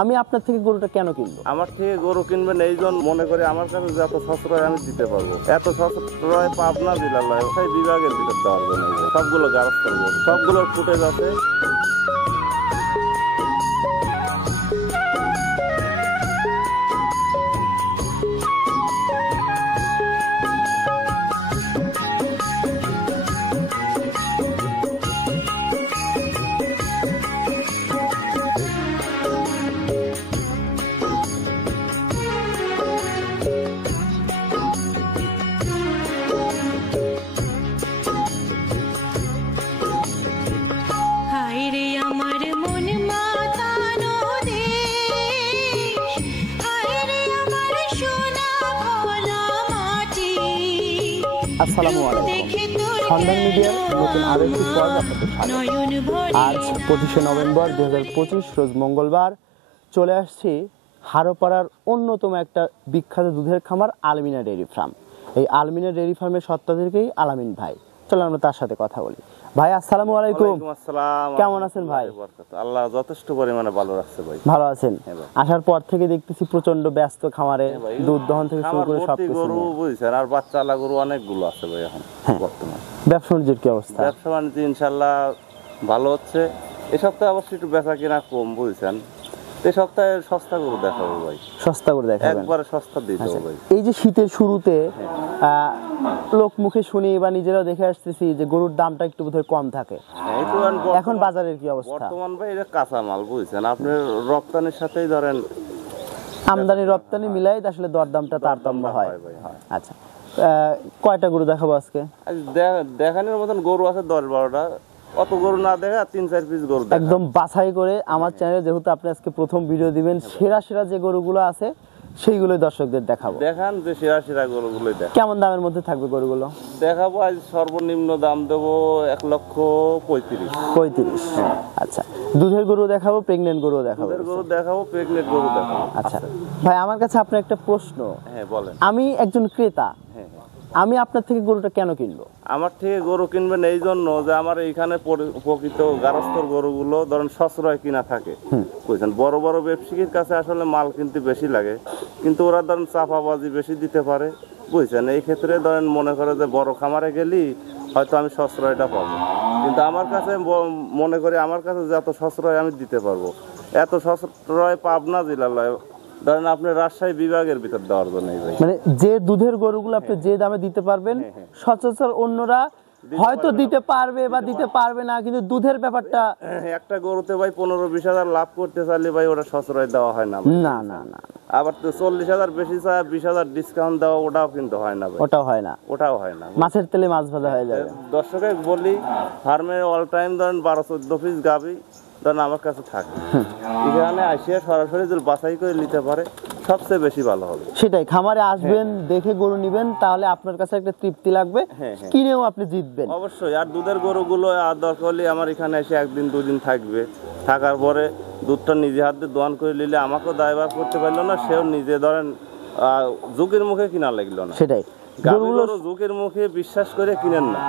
আমি আপনার থেকে গরুটা কেন কিনবো? আমার থেকে গরু কিনবেন এই জন্য মনে করি আমার কাছে যত সস্তায় আমি দিতে পারবো, এত সস্তায় পাবনা জেলার ব্যবসায়ী বিভাগের ভিতর দেওয়ার জন্য সবগুলো গারস্থ গরু, সবগুলোর ফুটেজ আছে। আসসালামু আলাইকুম, সন্ধান মিডিয়ার নতুন আরো একটি পর্ব আপনাদের স্বাগত। আজ 25শে নভেম্বর 2025 রোজ মঙ্গলবার চলে আসছি হারোপাড়ার অন্যতম একটা বিখ্যাত দুধের খামার আলমিনা ডেইরি ফার্ম। এই আলমিনা ডেইরি ফার্মের সত্ত্বাধিকারী আলামিন ভাই, চলো আমরা তার সাথে কথা বলি। ভাই আসসালামু আলাইকুম। আসসালাম, কেমন আছেন ভাই? আল্লাহ যথেষ্ট পরিমাণে ভালো রাখছে ভাই। ভালো আছেন? আসার পর থেকে দেখতেছি প্রচন্ড ব্যস্ত খামারে, দুধ দহন থেকে শুরু করে সবকিছু। গরু বুঝছেন, আর বাচ্চা আলা গরু অনেকগুলো আছে ভাই এখন বর্তমানে। ব্যবসা বাণিজ্যের কি অবস্থা? ব্যবসা বাণিজ্য ইনশাআল্লাহ ভালো হচ্ছে। এই সপ্তাহে অবশ্যই একটু বেচা কিনা কম বুঝছেন। এই সপ্তাহে সস্তা গরু দেখাবো ভাই। সস্তা করে দেখাবেন? একবারে সস্তা দিয়ে দেবো ভাই। এই যে শীতের শুরুতে লোক মুখে শুনি বা নিজেরাও দেখে আসতেছি যে গরুর দামটা একটু বোধহয় কম থাকে, এখন বাজারের কি অবস্থা? বর্তমান ভাই এটা কাঁচা মাল বুঝছেন, আপনার রপ্তানির সাথেই ধরেন আমদানি রপ্তানি মিলাই আসলে দরদামটা তারতম্য হয়। আচ্ছা, কয়টা গরু দেখাবো আজকে? দেখানোর মতন গরু আছে 10-12টা, অত গরু না দেখা 3-4 পিস গরু একদম বাছাই করে আমার চ্যানেলে, যেহেতু আপনি আজকে প্রথম ভিডিও দিবেন, সেরা সেরা যে গরুগুলো আছে সেইগুলোই দর্শকদের দেখাবো। দেখান যে সেরা সেরা গরুগুলোই দেখান। কেমন দামের মধ্যে থাকবে গরুগুলো? দেখাবো আজ সর্বনিম্ন দাম দেবো 1,35,000। আচ্ছা, দুধের গরু দেখাবো, প্রেগনেন্ট গরু দেখাবো? দুধের গরু দেখাবো, প্রেগনেন্ট গরু দেখাবো। আচ্ছা ভাই, আমার কাছে আপনার একটা প্রশ্ন। হ্যাঁ বলেন। আমি একজন ক্রেতা, আমি আপনার থেকে গরুটা কেন কিনবো? আমার থেকে গরু কিনবেন এই জন্য যে আমার এইখানে প্রকৃত গারস্থর গরুগুলো ধরেন সস্তায় কিনা থাকে বুঝছেন। বড় বড় ব্যবসায়ীর কাছে আসলে মাল কিনতে বেশি লাগে, কিন্তু ওরা ধরেন চাপাবাজি বেশি দিতে পারে বুঝছেন। এই ক্ষেত্রে ধরেন মনে করে যে বড় খামারে গেলি হয়তো আমি সস্তায়টা পাবো, কিন্তু আমার কাছে মনে করি আমার কাছে যত সস্তায় আমি দিতে পারবো, এত সস্তায় পাবনা জেলার ধরেন আপনি রাজশাহী বিভাগের ভিতর দেওয়ার জন্য। মানে যে দুধের গরুগুলো আপনি যে দামে দিতে পারবেন, সচরাচর অন্যরা হয়তো দিতে পারবে বা দিতে পারবে না, কিন্তু দুধের ব্যাপারটা একটা গরুতে ভাই 15-20 হাজার লাভ করতে চাইলে ভাই ওটা সস্তায় দেওয়া হয় না। না না না, আবার তো 40,000 বেশি চায়, 20,000 ডিসকাউন্ট দেওয়া, ওটাও কিন্তু হয় না ভাই। ওটাও হয় না, ওটাও হয় না। মাছের তেলে মাছ ভাজা হয়ে যাবে। দর্শকে বলি, ফার্মে অল টাইম ধরেন 12-14 পিস গাভী ধরেন আমার কাছে থাকে, এখানে আসিয়া সরাসরি যদি বাছাই করে নিতে পারে সবচেয়ে বেশি ভালো হবে। সেটাই, খামারে আসবেন, দেখে গরু নিবেন, তাহলে আপনার কাছে একটা তৃপ্তি লাগবে, কিনেও আপনি জিতবেন অবশ্যই। আর দুধের গরুগুলো আর দরকার হলে আমার এখানে এসে 1-2 দিন থাকবে, থাকার পরে দুধটা নিজে হাতে দোয়ান করে নিলে আমাকেও দায়ভার করতে পারলো না, সেও নিজে ধরেন ঝুঁকির মুখে কিনা লাগলো না। সেটাই, গরুগুলো ঝুঁকির মুখে বিশ্বাস করে কিনেন না,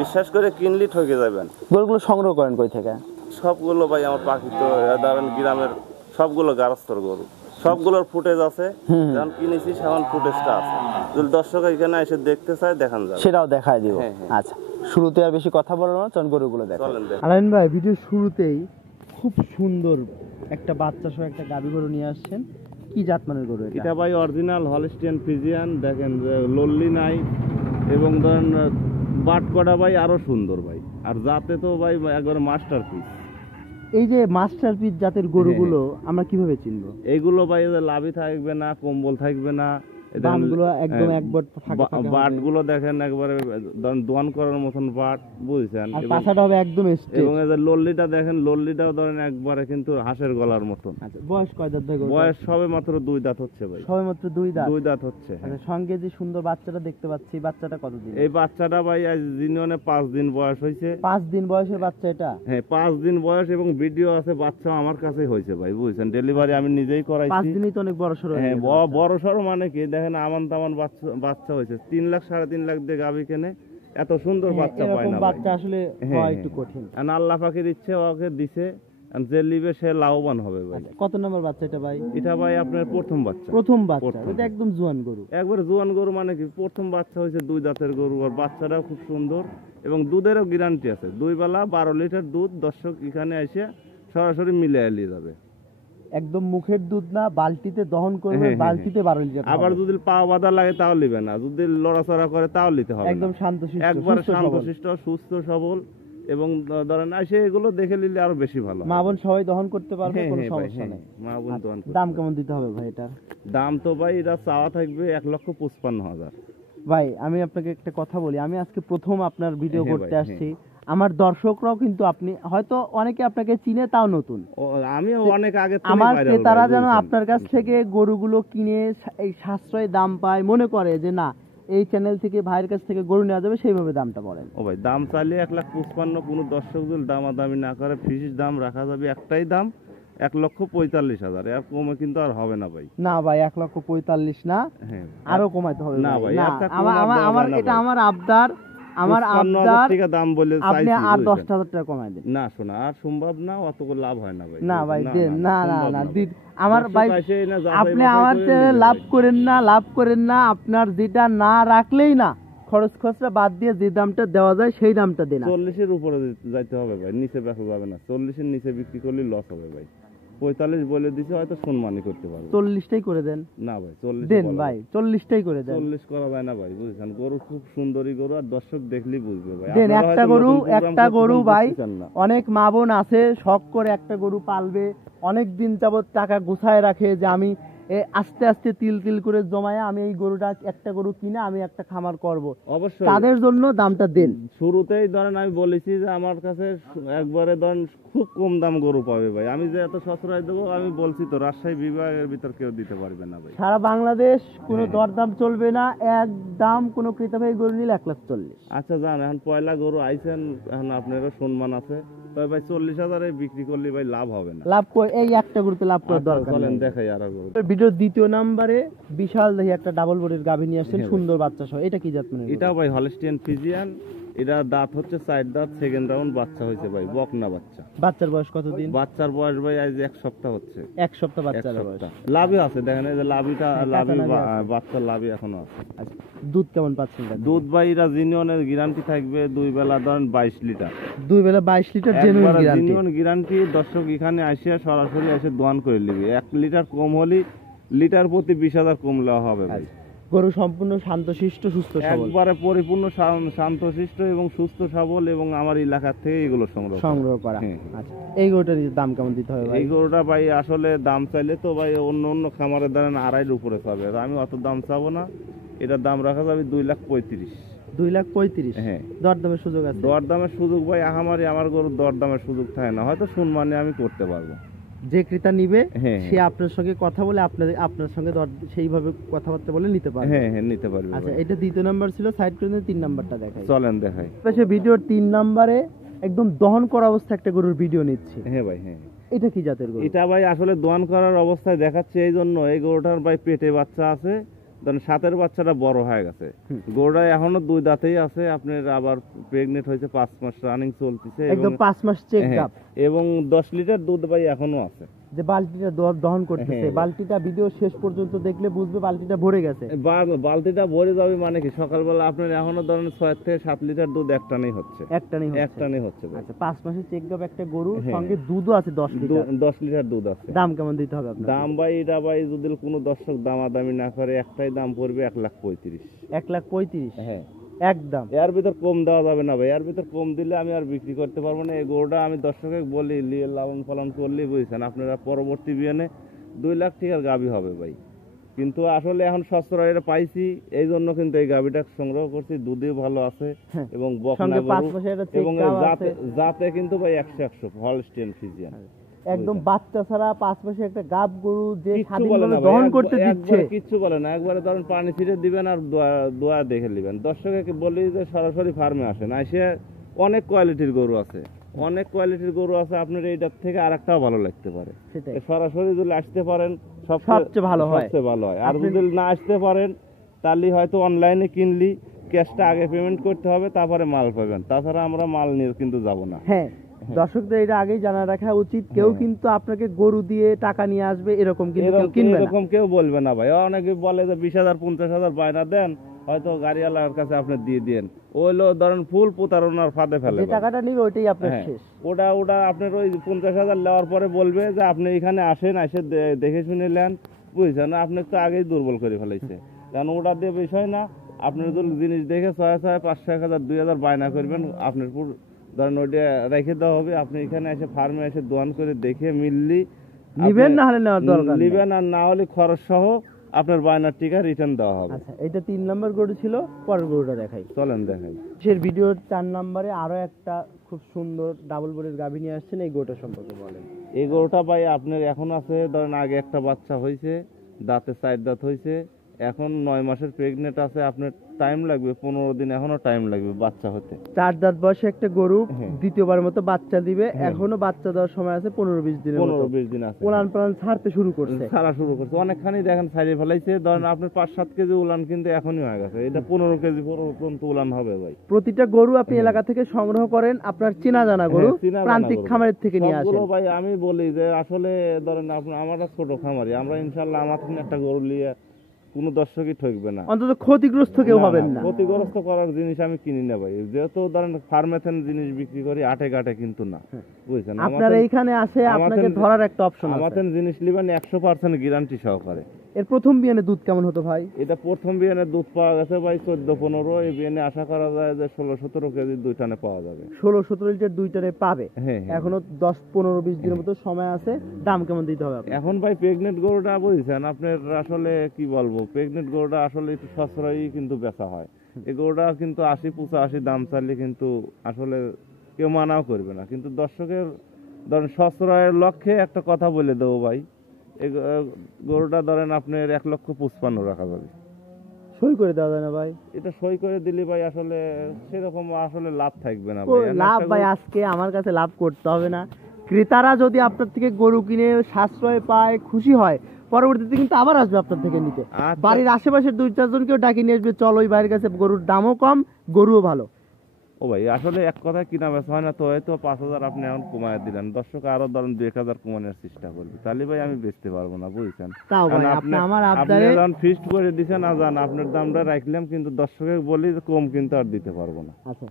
বিশ্বাস করে কিনলি ঠকে যাবেন। গরুগুলো সংগ্রহ করেন কই থেকে? সবগুলো ভাই আমার পাখিত ধরেন গ্রামের সবগুলো গারস্থর গরু, সবগুলোর ফুটেজ আছে, যখন কিনেছি সেমন ফুটেজটা আছে। যদি দর্শক এখানে এসে দেখতে চায় দেখান যাবে, সেটাও দেখায় দিব। আচ্ছা, শুরুতে আর বেশি কথা বলবো না, চল গরুগুলো দেখাই। আলামিন ভাই, ভিডিও শুরুতেই খুব সুন্দর একটা বাচ্চা সহ একটা গাভী গরু নিয়ে আসছেন। কি জাতমানের গরু এটা? এটা ভাই অরিজিনাল হলস্টিয়ান ফ্রিজিয়ান। দেখেন যে লল্লি নাই, এবং ধরেন বাট কটা ভাই আরো সুন্দর ভাই, আর জাতে তো ভাই একবার মাস্টারপিস। এই যে মাস্টারপিস জাতের গরুগুলো আমরা কিভাবে চিনবো? এইগুলো ভাই লাভই থাকবে না, কম্বল থাকবে না, বাটগুলো দেখেন একবারে দোয়ান করার মতন বাট বুঝছেন, এবং লল্লিটা দেখেন, লল্লিটাও ধরেন একবারে কিন্তু হাঁসের গলার মতন। বয়স কয় দাঁত? বয়স সবে মাত্র 2 দাঁত হচ্ছে ভাই, সবে মাত্র 2 দাঁত? 2 দাঁত হচ্ছে। সঙ্গে যে সুন্দর বাচ্চাটা দেখতে পাচ্ছি, বাচ্চাটা কতদিন? এই বাচ্চাটা ভাই আজ দিনে 5 দিন বয়স হয়েছে। 5 দিন বয়সের বাচ্চা এটা? হ্যাঁ 5 দিন বয়স, এবং ভিডিও আছে, বাচ্চা আমার কাছেই হয়েছে ভাই বুঝছেন, ডেলিভারি আমি নিজেই করাইছি। 5 দিনই তো অনেক বড় সরো। হ্যাঁ বড় সরো মানে কি, দেখেন আমান তামান বাচ্চা হয়েছে। 3 লাখ 3.5 লাখ দিয়ে গাভী কেনে, এত সুন্দর বাচ্চা পায় না। বাচ্চা আসলে হয় একটু কঠিন, আল্লাহ পাকের ইচ্ছে ওকে দিছে, আর যে নিবে সে লাভবান হবে ভাই। কত নম্বর বাচ্চা এটা ভাই? এটা ভাই আপনার প্রথম বাচ্চা। প্রথম বাচ্চা, প্রথম। এটা একদম জোয়ান গরু। একবারে জোয়ান গরু মানে কি, প্রথম বাচ্চা হয়েছে 2 দাঁতের গরু, আর বাচ্চাটাও খুব সুন্দর এবং দুধেরও গ্যারান্টি আছে। 2 বেলা 12 লিটার দুধ দর্শক এখানে এসে সরাসরি মিলে নিয়ে যাবে। একদম মুখের দুধ না, বালতিতে দহন করবে, হ্যাঁ, হ্যাঁ, বালতিতে 12 লিটার। আবার যদি পা বাঁধা লাগে তাও নিবে না, যদি লড়াচড়া করে তাও নিতে হবে একদম না। শান্তশিষ্ট, একবার সুস্থ সবল। শান্তশিষ্ট সুস্থ সবল এবং ধরেন এসে এগুলো দেখে নিলে আরো বেশি ভালো হয়। মা বোন সবাই দহন করতে পারবে, হ্যাঁ, কোনো হ্যাঁ ভাই, সমস্যা হ্যাঁ, নেই। মা বোন দোয়ান করতে দাম পারবে। কেমন দিতে হবে ভাই এটার? দাম তো ভাই এটা চাওয়া থাকবে 1,55,000। ভাই আমি আপনাকে একটা কথা বলি, আমি আজকে প্রথম আপনার ভিডিও হ্যাঁ ভাই, করতে আসছি। আমার দর্শকরাও কিন্তু, আপনি হয়তো অনেকে আপনাকে চিনে, তাও নতুন। আমি অনেক আগে থেকেই আমার viral ক্রেতারা ভাই, যেন বুঝছেন? আপনার কাছ থেকে গরুগুলো কিনে এই সাশ্রয় দাম পায়, মনে করে যে না এই চ্যানেল থেকে ভাইয়ের কাছ থেকে গরু নেওয়া যাবে, সেইভাবে দামটা বলেন। ও ভাই দাম চাইলে 1,55,000, কোনো দর্শক যদি দামাদামি না করে ফিক্স দাম রাখা যাবে, একটাই দাম 1,45,000। এর কমে কিন্তু আর হবে না ভাই। না ভাই 1,45,000 না, হ্যাঁ আরো কমাইতে হবে না ভাই, না, একটা আমার কমার আমার আমার দরকার না এটা ভাই। আমার আবদার, আমার 55,000 আবদার। টাকা দাম বলে আপনি চাইছি, আর বুঝছেন? 10,000 টাকা কমাই দেন। না শোনা আর সম্ভব না, অত করে লাভ হয় না ভাই। না ভাই দেন, না না সম্ভব না ভাই। দিন। আমার দর্শক ভাই আসে না, যাচাই আপনি বাছাই আমার করে চ্যানেলে নিবে লাভ ভাই। করেন না, লাভ করেন না। আপনার যেটা না রাখলেই না, খরচ খরচা বাদ দিয়ে যে দামটা দেওয়া যায় সেই দামটা দেন। 40-এর উপরে যাইতে হবে ভাই, নিচে বেচা যাবে না। 40-এর নিচে বিক্রি করলে লস হবে ভাই। 45 বলে দিছে, হয়তো সম্মানই করতে পারবে। 40টাই করে দেন। না ভাই 40 দেন ভাই 40টাই করে দেন। 40 করা যায় না ভাই, বুঝছেন? গরু খুব সুন্দরী গরু, আর দর্শক দেখলেই বুঝবে ভাই। দেন আপনারা একটা হয়তো গরু, নতুন program একটা করতে গরু ভাই। বুঝতেছেন না। অনেক মা বোন আছে শখ করে একটা গরু পালবে, অনেক দিন যাবত টাকা গুছায় রাখে যে আমি আস্তে আস্তে তিল তিল করে জমায় আমি এই গরুটা, একটা গরু কিনে আমি একটা খামার করব। অবশ্যই তাদের জন্য দামটা দেন। শুরুতেই ধরেন আমি বলেছি যে আমার কাছে একবারে ধরেন খুব কম দাম গরু পাবে ভাই। আমি যে এত সস্তায় দেবো, আমি বলছি তো রাজশাহী বিভাগের ভিতর কেউ দিতে পারবে না ভাই। সারা বাংলাদেশ কোনো হ্যাঁ। দরদাম চলবে না, একদম কোনো ক্রেতা ভাই গরু নিলে 1,40,000। আচ্ছা যান, এখন পয়লা গরু আইছেন, এখন আপনারও সম্মান আছে, তবে ভাই 40,000-এ বিক্রি করলে ভাই লাভ হবে না। লাভ করে এই একটা গরুতে লাভ করার আচ্ছা, দরকার চলেন নেই। দেখাই আর গরু। ভিডিওর দ্বিতীয় নম্বরে বিশাল দেখি একটা ডাবল বডির গাভী নিয়ে আসছেন, হ্যাঁ ভাই। সুন্দর বাচ্চা সহ। এটা কি জাত মানে? এটাও ভাই হলস্টিয়ান ফ্রিজিয়ান। এটা দাঁত হচ্ছে 4 দাঁত, সেকেন্ড রাউন্ড বাচ্চা হয়েছে ভাই, বকনা বাচ্চা। বাচ্চার বয়স কতদিন? বাচ্চার বয়স ভাই আজ 1 সপ্তাহ হচ্ছে। 1 সপ্তাহ এক বাচ্চার বয়স। সপ্তাহ। লাভই আছে, দেখেন এই যে লাভিটা, হ্যাঁ, লাভি কাঁচা লাভি আছে। বাচ্চার লাভি এখনো আছে। আচ্ছা, দুধ কেমন পাচ্ছেন? দুধ ভাই এরা জিনিয়নের গ্যারান্টি থাকবে, 2 বেলা ধরেন 22 লিটার। 2 বেলা 22 লিটার জেনুইন একবারে গ্যারান্টি। জিনিয়ন গ্যারান্টি। দর্শক এখানে আসিয়া সরাসরি এসে দোয়ান করে নিবি। 1 লিটার কম হলে লিটার প্রতি 20,000 কম দেওয়া হবে ভাই। গরু সম্পূর্ণ শান্তশিষ্ট, সুস্থ সবল, একবারে পরিপূর্ণ শান্তশিষ্ট এবং সুস্থ সবল, এবং আমার এলাকার থেকে এগুলো সংগ্রহ করা। হ্যাঁ। আচ্ছা, এই গরুটার দাম কেমন দিতে হবে ভাই? এই গরুটা ভাই আসলে দাম চাইলে তো ভাই অন্য খামারের দ্বারা 2.5 উপরে পাবে, আর আমি অত দাম চাবো না। এটার দাম রাখা যাবে 2,35,000। 2,35,000? হ্যাঁ। দরদামের সুযোগ আছে? দরদামের সুযোগ ভাই আহামারি আমার গরুর দরদামের সুযোগ থাকে না, হয়তো সম্মানে আমি করতে পারবো। যে ক্রেতা নিবে হ্যাঁ, সে আপনার সঙ্গে কথা বলে আপনার সঙ্গে সেইভাবে কথাবার্তা বলে নিতে পারবে। হ্যাঁ হ্যাঁ নিতে পারবে আচ্ছা, ভাই। এটা দ্বিতীয় নাম্বার ছিল, সাইড করে নিয়ে 3 নাম্বারটা দেখাই। চলেন দেখাই। পাশে ভিডিওর 3 নাম্বারে একদম দহন করা অবস্থা একটা গরুর ভিডিও নিচ্ছি। হ্যাঁ ভাই, হ্যাঁ। এটা কি জাতের গরু? এটা ভাই আসলে দোয়ান করার অবস্থায় দেখাচ্ছে এই জন্য, এই গরুটার ভাই পেটে বাচ্চা আছে, ধরেন 7-এর বাচ্চাটা বড় হয়ে গেছে। গরুটা এখনো 2 দাঁতেই আছে, আপনার আবার প্রেগনেন্ট হয়েছে, 5 মাস রানিং চলতেছে, একদম 5 মাস চেক গাপ, এবং 10 লিটার দুধ ভাই এখনো আছে। যে বালতিটা দহন করতেছে, হ্যাঁ। বালতিটা ভিডিও শেষ পর্যন্ত দেখলে বুঝবে বালতিটা ভরে গেছে। বালতিটা ভরে যাবে মানে কি, সকালবেলা আপনার এখনো ধরেন 6 থেকে 7 লিটার দুধ একটানেই হচ্ছে। একটানেই হচ্ছে ভাই। আচ্ছা, 5 মাসের চেক গাপ একটা গরু, হ্যাঁ। সঙ্গে দুধও আছে 10 লিটার। 10 লিটার দুধ আছে। দাম কেমন দিতে হবে আপনার? দাম ভাই এটা ভাই যদি কোনো দর্শক দামাদামি না করে, একটাই দাম পড়বে 1,35,000। 1,35,000? হ্যাঁ। একদম। এর ভিতর কম দেওয়া যাবে না ভাই, এর ভিতর কম দিলে আমি আর বিক্রি করতে পারবো না। এই গরুটা আমি দর্শকে বলি, লিয়ে লালন পালন করলে বুঝছেন আপনারা, পরবর্তী বিয়ানে 2 লাখ টাকার গাভী হবে ভাই। কিন্তু আসলে এখন সস্তা এটা পাইছি, এই জন্য কিন্তু এই গাভীটা সংগ্রহ করছি। দুধেও ভালো আছে এবং বকনা সঙ্গে 5 গরু, মাসের একটা চেক এবং গাপ জাতে আছে। জাতে কিন্তু ভাই 100 হলস্টিয়ান ফ্রিজিয়ান। একদম বাচ্চা ছাড়া 5 মাসে একটা গাব গরু যে কিচ্ছু বলে স্বাধীনভাবে না ভাই, দহন করতে দিচ্ছে। একবারে কিচ্ছু বলে না, একবারে ধরেন পানি ছিটে দিবেন আর দোয়া দেখে নেবেন। দর্শককে বলি যে সরাসরি ফার্মে আসেন, এসে অনেক কোয়ালিটির গরু আছে, অনেক কোয়ালিটির গরু আছে, আপনার এইটার থেকে আরেকটাও ভালো লাগতে পারে। সেটাই। সরাসরি যদি আসতে পারেন সবচেয়ে ভালো হয়। সবচেয়ে ভালো হয়। আর যদি না আসতে পারেন তাহলে হয়তো অনলাইনে কিনলি ক্যাশটা আগে পেমেন্ট করতে হবে, তারপরে মাল পাবেন। তাছাড়া আমরা মাল নিয়ে কিন্তু যাব না। হ্যাঁ, দর্শকদের এটা আগেই জানা রাখা উচিত, কেউ কিন্তু আপনাকে গরু দিয়ে টাকা নিয়ে আসবে এরকম কিন্তু কেউ কিনবে না। এরকম কেউ বলবে না ভাই। অনেকে বলে যে 20,000 50,000 বায়না দেন, হয়তো গাড়িওয়ালার কাছে আপনি দিয়ে দেন, ওইলো ধরেন ফুল প্রতারণার ফাঁদে ফেলে। যে টাকাটা নিবে ওইটাই আপনার শেষ। ওটা আপনার ওই 50,000 নেওয়ার পরে বলবে যে আপনি এখানে আসেন, এসে দেখে শুনে নেন, বুঝছেন, আপনি তো আগেই দুর্বল করে ফেলাইছে। কারণ ওটা দিয়ে বিষয় না, আপনার যদি জিনিস দেখে 6,000 500 1,000 2,000 বায়না করবেন, আপনার ধরেন ওইটা রেখে দেওয়া হবে। আপনি এখানে এসে ফার্মে এসে দোয়ান করে দেখে মিললি নিবেন, না হলে নেওয়ার দরকার নেই। নিবেন, আর না হলে খরচ সহ আপনার বায়নার টিকা রিটার্ন দেওয়া হবে। আচ্ছা, এটা 3 নম্বর গরু ছিল, পরের গরুটা দেখাই। চলেন দেখাই। সেই ভিডিওর 4 নম্বরে আরো একটা খুব সুন্দর ডাবল বডির গাভী নিয়ে আসছেন, এই গরুটা সম্পর্কে বলেন। এই গরুটা ভাই আপনার এখন আছে, ধরেন আগে একটা বাচ্চা হয়েছে, দাঁতে 4 দাঁত হয়েছে, এখন 9 মাসের প্রেগনেন্ট আছে। আপনার টাইম লাগবে 15 দিন, এখনো টাইম লাগবে বাচ্চা হতে। 4 দাঁত বয়সে একটা গরু হ্যাঁ। দ্বিতীয়বার মতো বাচ্চা দিবে, এখনো বাচ্চা দেওয়ার সময় আছে 15-20 দিনের মতো। 15-20 দিন আছে। উলান পালান ছাড়তে শুরু করছে, ছাড়া শুরু করছে, অনেকখানি দেখেন ছাড়িয়ে ফেলাইছে। ধরেন আপনার 5-7 কেজি উলান কিন্তু এখনই হয়ে গেছে। এটা 15 কেজি পর্যন্ত উলান হবে ভাই। প্রতিটা গরু আপনি এলাকা থেকে সংগ্রহ করেন, আপনার চেনা জানা গরু, হ্যাঁ, চেনা জানা প্রান্তিক গরু। খামারের থেকে নিয়ে আসেন। সবগুলো ভাই আমি বলি যে আসলে ধরেন আমরা ছোট খামারি, আমরা ইনশাল্লাহ আমার থেকে একটা গরু নিয়ে কোনো দর্শকই ঠকবে না, অন্তত ক্ষতিগ্রস্ত কেউ হবেন না। ক্ষতিগ্রস্ত করার জিনিস আমি কিনি না ভাই। যেহেতু ধরেন ফার্মেথেন জিনিস বিক্রি করি, আটে ঘাটে কিন্তু না, বুঝছেন। আপনার এইখানে আসে আপনাকে ধরার একটা অপশন আছে। আমাদের জিনিস লিবেন 100% গ্যারান্টি সহকারে। এর প্রথম বিয়ানে দুধ কেমন হতো ভাই? এটা প্রথম বিয়ানে দুধ পাওয়া গেছে ভাই 14-15। এই বিয়ানে আশা করা যায় যে 16-17 কেজি 2 টানে পাওয়া যাবে। 16-17 লিটার 2 টানে পাবে। হ্যাঁ, হ্যাঁ। এখনো 10-15-20 দিনের মতো সময় আছে। দাম কেমন দিতে হবে আপনাকে? এখন ভাই প্রেগনেন্ট গরুটা বুঝছেন আপনার আসলে কি বলবো, প্রেগনেন্ট গরুটা আসলে একটু সাশ্রয়ী কিন্তু বেচা হয়। এই গরুটা কিন্তু 80-85 দাম চাইলে কিন্তু আসলে কেউ মানাও করবে না। কিন্তু দর্শকের ধরেন সাশ্রয়ের লক্ষ্যে একটা কথা বলে দেবো ভাই, এই গরুটা ধরেন আপনার 1,55,000 রাখা যাবে। সই করে দেওয়া যায় না ভাই? এটা সই করে দিলে ভাই আসলে সেরকম আসলে লাভ থাকবে না ও, ভাই। লাভ ভাই আজকে আমার কাছে লাভ করতে হবে না। ক্রেতারা যদি আপনার থেকে গরু কিনে সাশ্রয় পায়, খুশি হয়, পরবর্তীতে কিন্তু আবার আসবে আপনার থেকে নিতে। আচ্ছা। বাড়ির আশেপাশের 2-4 জনকেও ডাকি নিয়ে আসবে, চলো ওই ভাইয়ের কাছে গরুর দামও কম, গরুও ভালো। ও ভাই আসলে এক কথা কিনা বেচা হয় না, তো হয়তো 5,000 আপনি এখন কমায় দিলেন, দর্শক আরো ধরেন 2,000 কমানোর চেষ্টা করবে, তাহলে ভাই আমি বেচতে পারবো না, বুঝছেন। তাও ভাই কারণ আপনি আমার আপনি আবদারে যখন ফিক্সড করে দিছেন, আজান আপনার দামটা রাখলাম, কিন্তু দর্শকের বলি যে কম কিন্তু আর দিতে পারবো না। আচ্ছা,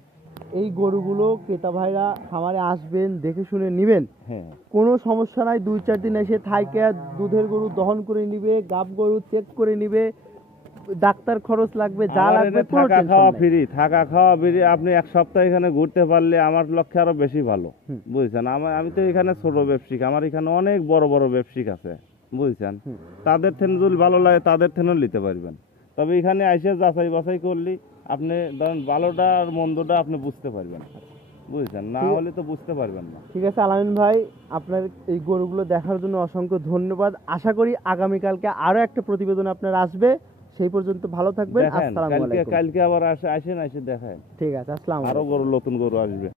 এই গরুগুলো ক্রেতা ভাইরা খামারে আসবেন, দেখে শুনে নেবেন, হ্যাঁ, কোনো সমস্যা নাই। 2-4 দিন এসে থাইকে দুধের গরু দহন করে নিবে, গাব গরু চেক করে নিবে, ডাক্তার খরচ লাগবে, যা আমার লাগবে এনে কোনো থাকা টেনশন খাওয়া নাই। ফ্রি, থাকা খাওয়া ফ্রি। আপনি 1 সপ্তাহ এখানে ঘুরতে পারলে আমার লক্ষ্যে আরো বেশি ভালো, বুঝছেন। আমি তো এখানে ছোট ব্যবসায়িক, আমার এখানে অনেক বড় বড় ব্যবসায়িক আছে, বুঝছেন। তাদের থেকে যদি ভালো লাগে তাদের থেকেও নিতে পারবেন। তবে এখানে এসে যাচাই বাছাই করলি আপনি ধরেন ভালোটা আর মন্দটা আপনি বুঝতে পারবেন, বুঝছেন, না হলে তো বুঝতে পারবেন না। ঠিক আছে আলামিন ভাই, আপনার এই গরুগুলো দেখার জন্য অসংখ্য ধন্যবাদ। আশা করি আগামীকালকে আরো একটা প্রতিবেদন আপনার আসবে। সেই পর্যন্ত ভালো থাকবেন। দেখেন আসসালামু আলাইকুম। কালকে আবার আসেন, এসে দেখায়। ঠিক আছে, আসসালামু আরো আলাইকুম। নতুন গরু আসবে।